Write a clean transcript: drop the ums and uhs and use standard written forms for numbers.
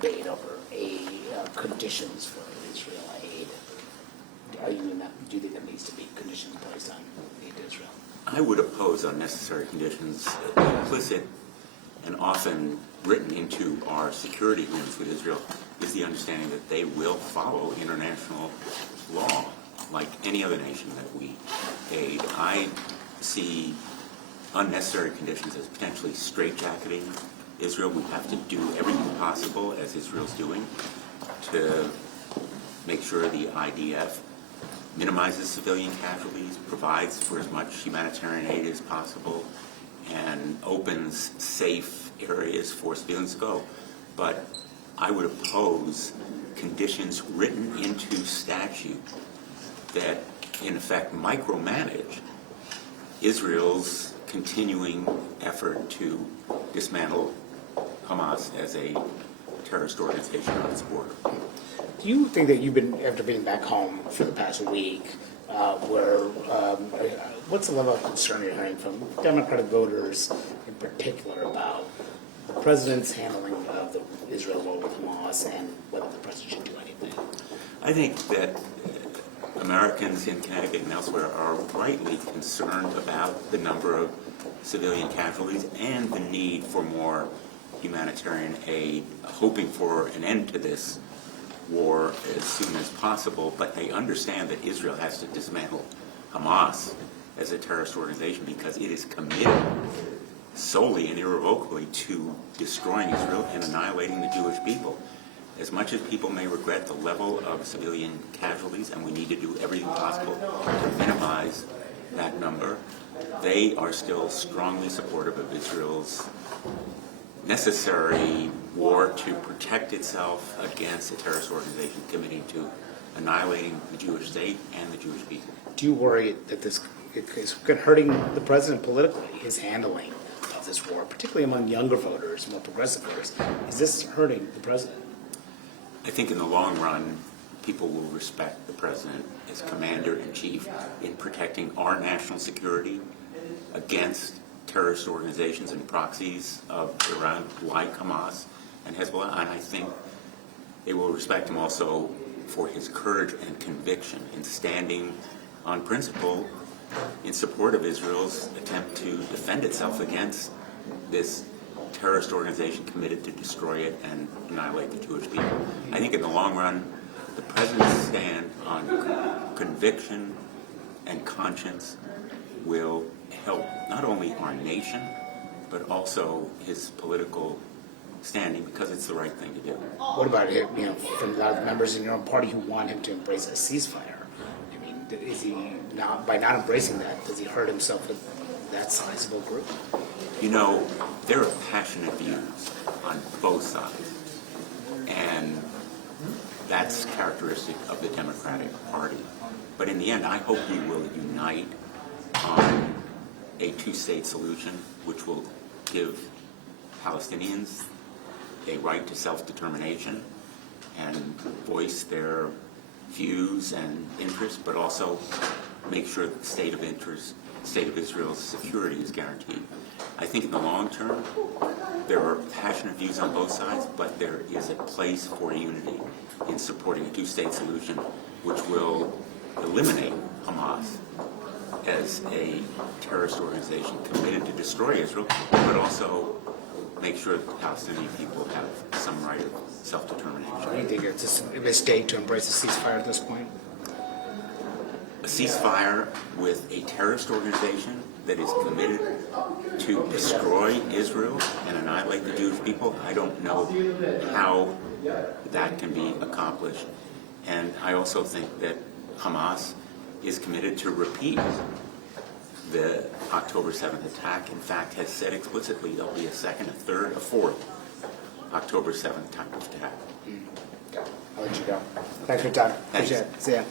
debate over conditions for Israel aid. Are you in that? Do you think there needs to be conditions placed on aid to Israel? I would oppose unnecessary conditions. Implicit and often written into our security agreements with Israel is the understanding that they will follow international law like any other nation that we aid. I see unnecessary conditions as potentially straitjacketing Israel. We have to do everything possible, as Israel's doing, to make sure the IDF minimizes civilian casualties, provides for as much humanitarian aid as possible, and opens safe areas for civilians to go. But I would oppose conditions written into statute that, in effect, micromanage Israel's continuing effort to dismantle Hamas as a terrorist organization on its border. Do you think that you've been, after being back home for the past week, what's the level of concern you're hearing from Democratic voters in particular about the president's handling of the Israel war with Hamas and whether the president should do anything? I think that Americans in Connecticut and elsewhere are rightly concerned about the number of civilian casualties and the need for more humanitarian aid, hoping for an end to this war as soon as possible, but they understand that Israel has to dismantle Hamas as a terrorist organization because it is committed solely and irrevocably to destroying Israel and annihilating the Jewish people. As much as people may regret the level of civilian casualties, and we need to do everything possible to minimize that number, they are still strongly supportive of Israel's necessary war to protect itself against a terrorist organization committing to annihilating the Jewish state and the Jewish people. Do you worry that this is hurting the president politically, his handling of this war, particularly among younger voters, more progressive voters? Is this hurting the president? I think in the long run, people will respect the president as commander-in-chief in protecting our national security against terrorist organizations and proxies of Iran like Hamas and Hezbollah, and I think they will respect him also for his courage and conviction in standing on principle in support of Israel's attempt to defend itself against this terrorist organization committed to destroy it and annihilate the Jewish people. I think in the long run, the president's stand on conviction and conscience will help not only our nation, but also his political standing, because it's the right thing to do. What about it, from a lot of the members in your own party who want him to embrace a ceasefire? I mean, is he not, by not embracing that, does he hurt himself with that sizable group? There are passionate views on both sides, and that's characteristic of the Democratic Party. But in the end, I hope we will unite on a two-state solution, which will give Palestinians a right to self-determination and voice their views and interests, but also make sure that the state of Israel's security is guaranteed. I think in the long term, there are passionate views on both sides, but there is a place for unity in supporting a two-state solution, which will eliminate Hamas as a terrorist organization committed to destroy Israel, but also make sure that the Palestinian people have some right of self-determination. Do you think it's a mistake to embrace a ceasefire at this point? A ceasefire with a terrorist organization that is committed to destroy Israel and annihilate the Jewish people, I don't know how that can be accomplished. And I also think that Hamas is committed to repeat the October 7th attack. In fact, has said explicitly there'll be a second, a third, a fourth October 7th type of attack. I'll let you go. Thanks for your time. Thanks. Appreciate it. See ya.